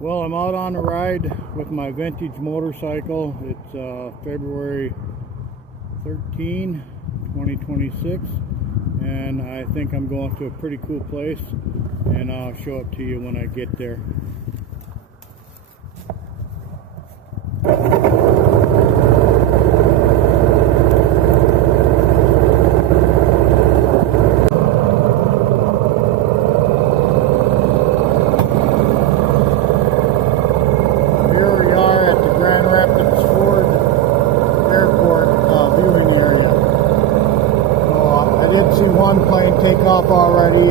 Well, I'm out on a ride with my vintage motorcycle. It's February 13, 2026, and I think I'm going to a pretty cool place, and I'll show it to you when I get there. One plane take off already.